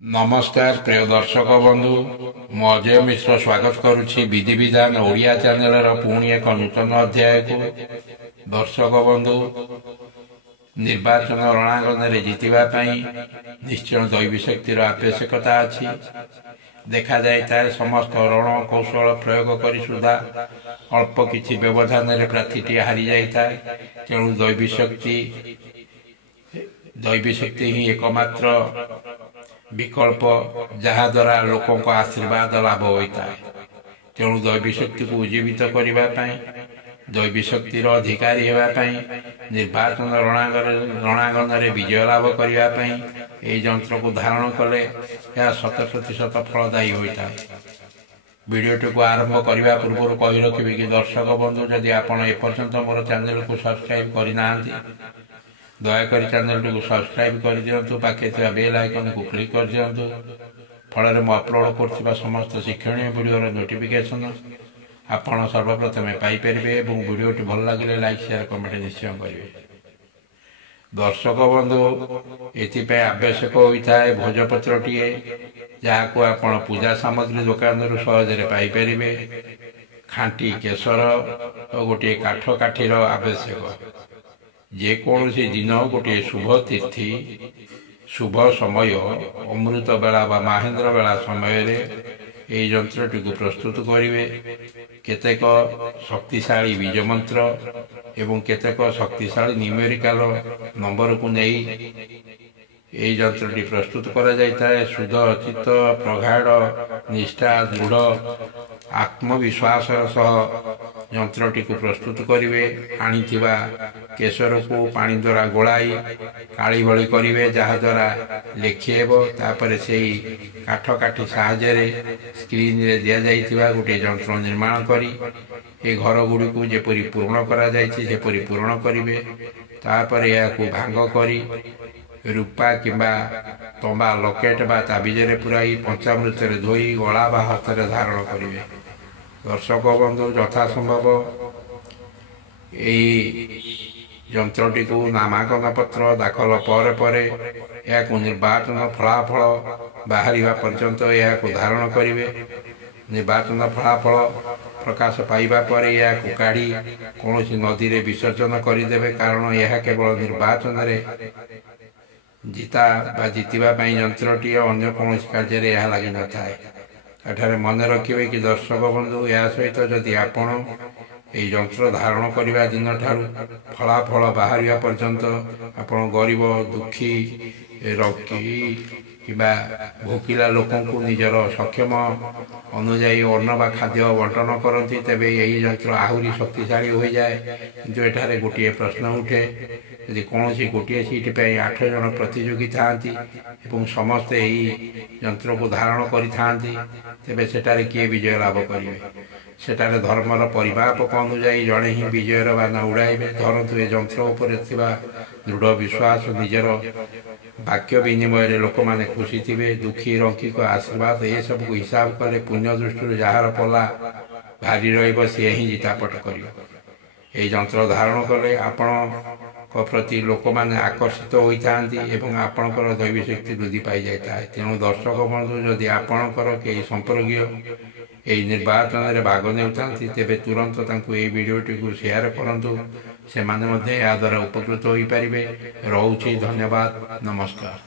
नमस्कार प्रिय दर्शक बंधु मु अजय मिश्र स्वागत करुच्ची विधि विधान ओडिया चैनल पुणी एक नूतन अध्याय को। दर्शक बंधु निर्वाचन रणांगन में जीतवाई निश्चय दैवी शक्तिर आवश्यकता अच्छी देखा जाए समस्त रण कौशल प्रयोग कर सुधा अल्प किसी व्यवधान प्रार्थी हारी जाए तेणु दैवी शक्ति ही एकमात्र विकल्प जहाँ द्वारा लोकों को आशीर्वाद लाभ होता है। तेणु दैवी शक्ति को उज्जीवित करने दैवी शक्तिर अधिकारी होगापी निर्वाचन रणांगन में विजय लाभ करने यह यंत्र को धारण कले यह 100% फलदायी होता है। वीडियोटी को आरंभ करने पूर्व कही रखी कि दर्शक बंधु जदि आपण एपर्यंत मोर चैनल को सब्सक्राइब करना दयाकोरी चैनल टी सब्सक्राइब कर दिंतु पाखे बेल आइकन को क्लिक कर दिंतु फल मु अपलोड कर समस्त शिक्षणीय वीडियो नोटिफिकेशन आपण सर्वप्रथमे पाइपर और वीडियोटी भल लगे लाइक शेयर कमेंट निश्चय करेंगे। दर्शक बंधु ये आवश्यक होता है भोजपत्र टीए जहाँ को आपण पूजा सामग्री दुकान सहजरे पाइपर खांटी केशर और गोटे काठ काठीर आवश्यक जेकोसी दिन गोटे शुभ तिथि शुभ समय अमृत बेला बा महेंद्र बेला समय यह यंत्रटी को प्रस्तुत करेंगे। केतेक शक्तिशाली बीज मंत्र एवं केतेक शक्तिशाली न्यूमेरिकल नंबर को नहीं यह यंत्रटी प्रस्तुत करा जाता है। शुद्ध चित्त प्रगाढ़ निष्ठा दृढ़ आत्मविश्वास सह यंत्रटी को प्रस्तुत करेंगे। आनीथिबा केशर को पानी द्वारा गोलाई काली भली करेंगे जहाँ द्वारा लेखिएब तापर से काठ काठी साहाय्य स्क्रीन रे दिया जाइथिबा गोटे यंत्र निर्माण करी ए घर गुड़ी को जेपरी पूर्ण करा जाइछि सेपरी पूर्ण करेंगे। तापर यह को भांग करी रूपा किंबा तंबा लकेट बा ताबिजरे पुराई पंचामृत धोई गला बा हाथ में धारण करेंगे। दर्शक बंधु यथासंभव यही यंत्रटी को नामांकन पत्र दाखल पर यह निर्वाचन फलाफल बाहर पर्यंत यह धारण करेंगे। निर्वाचन फलाफल प्रकाश पाइबा पर यह को काढ़ी कौन नदी में विसर्जन करदे कारण यह केवल निर्वाचन जीता बा जीतवाई यंत्रटी अन्य कौन कार्य यह लगी न थाए। एठारे मन रखिए कि दर्शक बंधु या सहित जदि आपण ये यंत्र धारण करने दिन ठारू फलाफल बाहर पर्यंत आपण गरीब दुखी रखी कि भोकिला लोक निजर सक्षम अनुजाई अन्न बा खाद्य बंटन करती तेबे यही यंत्र आहरी शक्तिशाली हो जाए। किंतु एठारे गोटे प्रश्न उठे यदि कौन सी गोटे सीट पे 8 जन प्रतियोगी था समस्ते यही यंत्र को धारण करें सेटारे किए विजय लाभ करेंगे। सेटारे धर्मर परिमापक अनुजाई जड़े ही विजयर बाना उड़ाइबे। धरतु ए यंत्र उपर दृढ़ विश्वास निजर वाक्य विनिमय लोक मैंने खुशी थे दुखी रंकी को आशीर्वाद ये सब को हिसाब कले पुण्य दृष्टि जार पला भारी रे ही जितापट कर यंत्र धारण कले आपण प्रति लोक मैंने आकर्षित होता आपणकर दैवी शक्ति वृद्धि पाई जाता है। तेणु दर्शक बंधु जदि आपणकर कई संपर्कीय यही निर्वाचन में भाग नेउता तेबे तुरंत ये वीडियोटी को शेयर करंतु से माने या द्वारा उपकृत हो पारे। रोची धन्यवाद नमस्कार।